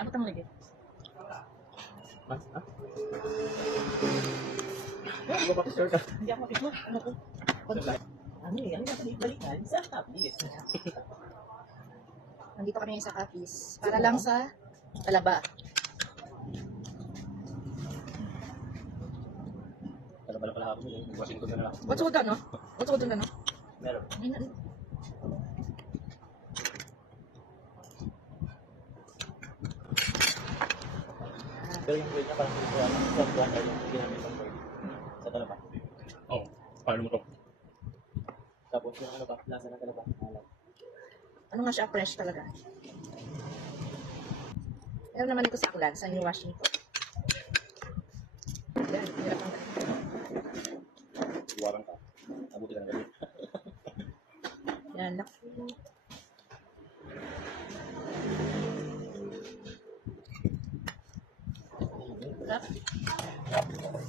Ano tang lagi? Ano ba picture ka? Hindi ako mapit mo. Ano ko? Ano eh? Ano yung balikan? Sa tapis. Nandito kami sa Capiz. Para lang sa Talaba. Talabala pala ako eh. Washington na lang. What's all no? What's all no? Meron. Pero yung grade niya parang sa buwan ay yung ginamit ng grade. Sa talaba. Oo. Paano mo to? Tapos yung ano ba, lasa ng talaba. Alam. Ano nga siya? Fresh talaga. Meron naman ito sa ulan, sa new washing ko. Yan, hirap ang Iwarang ka. Abuti ka ng gabi. yan, naku. Sarap.